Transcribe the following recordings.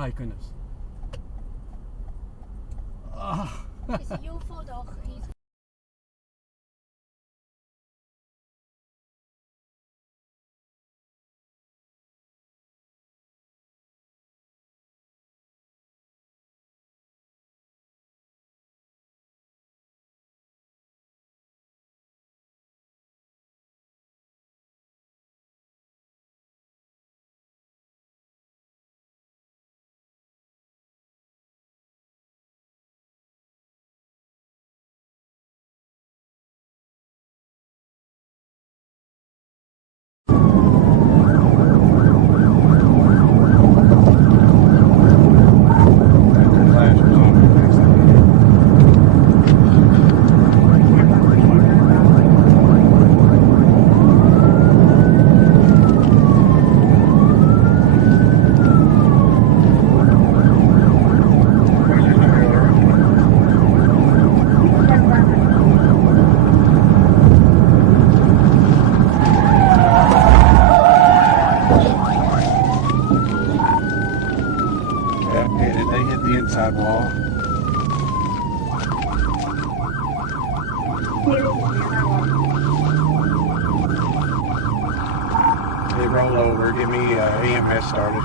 my goodness. Is het UFO toch? Inside wall. They roll over, get me EMS started.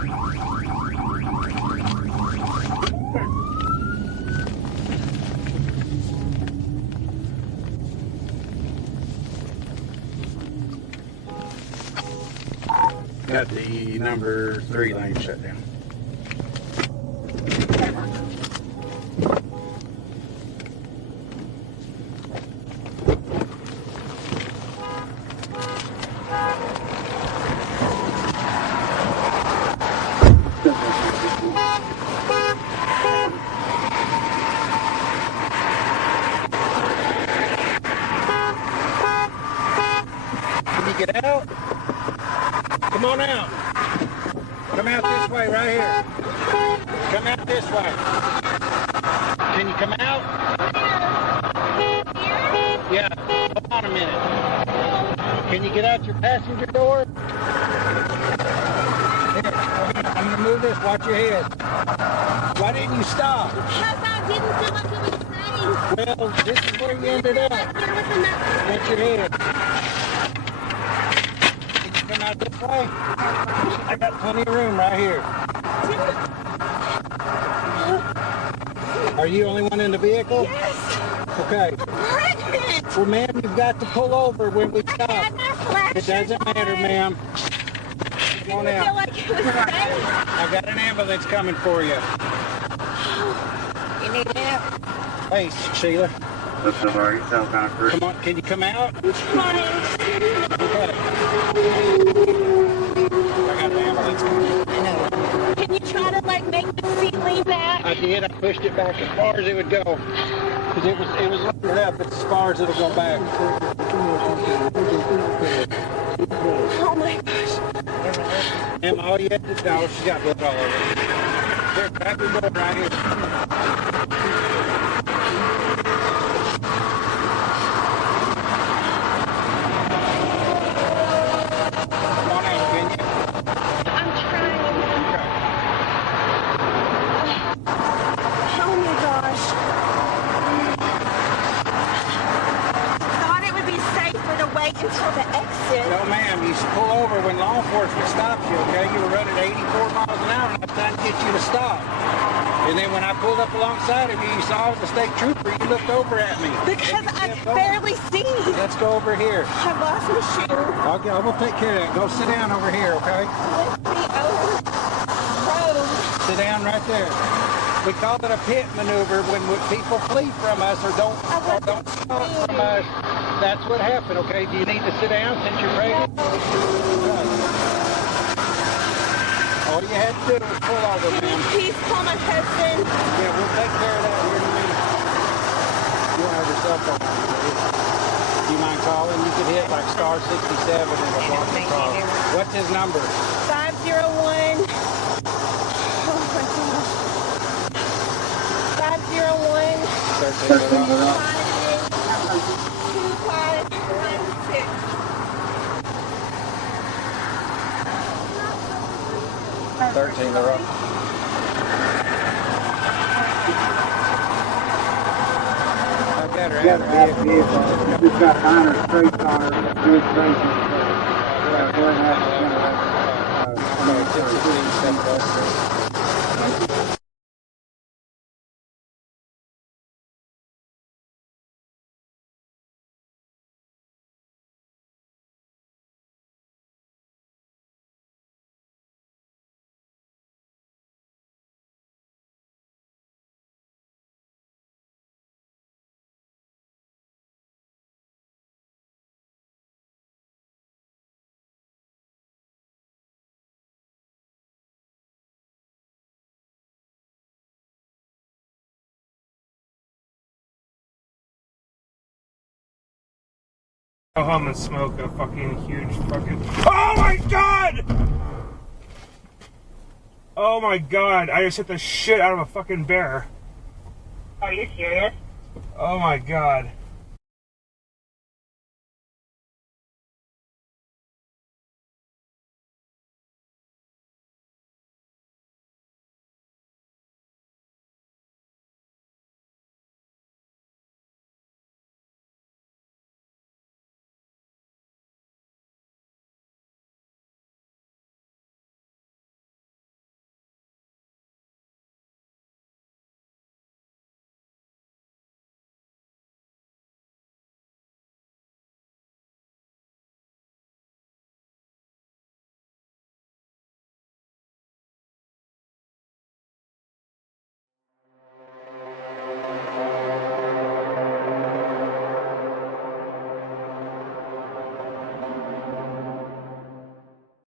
Got the number 3 lane shut down. Get out. Come on out. Come out this way, right here. Come out this way. Can you come out? Yeah. Hold on a minute. Can you get out your passenger door? Here, I'm going to move this. Watch your head. Why didn't you stop? Because I didn't do what you were saying. Well, this is where you ended up. Watch your head. Come out this way. I got plenty of room right here. Are you the only one in the vehicle? Yes. Okay. I'm pregnant. Well, ma'am, you've got to pull over when we stop. I had my flash. It doesn't matter, ma'am. Come on I feel out. like it was safe. I got an ambulance coming for you. You need help? Hey, Sheila. That's all right. Sounds kind of free. Come on, can you come out? I'm trying. Okay. I got an ambulance coming. Can you try to like make the seat lean back? I did. I pushed it back as far as it would go. Because it was loaded up. It's as far as it'll go back. Oh my gosh. Emma, all you had to do, oh, she's got blood all over. Here, grab your door right here. Come on out, can you? I'm trying. Okay. Oh my gosh. Thought it would be safer to wait until the exit. No, ma'am, you should pull over when law enforcement stops you, okay? You were running 84 miles an hour and I was trying to get you to stop. And then when I pulled up alongside of you, you saw I was a state trooper, you looked over at me. Because I could barely see. Let's go over here. I lost my shoe. Okay, I will take care of that. Go sit down over here, okay? Lift me over the road. Sit down right there. We call it a pit maneuver when people flee from us or don't stop from us. That's what happened, okay? Do you need to sit down since you're pregnant? All you had to do was pull over, ma'am. Please call my husband. Yeah, we'll take care of that here in a minute. You don't have your cell phone on, do you? Do you mind calling? You could hit like star 67 and it'll block your call. What's his number? 501. Oh my gosh. 501. 13 the road. had her Yeah, out the of the vehicle. vehicle. She's got minor scrapes on her. Good scrapes. Yeah, go ahead and Go home and smoke a fucking huge fucking. Oh my god! Oh my god! I just hit the shit out of a fucking bear. Are you serious? Oh my god.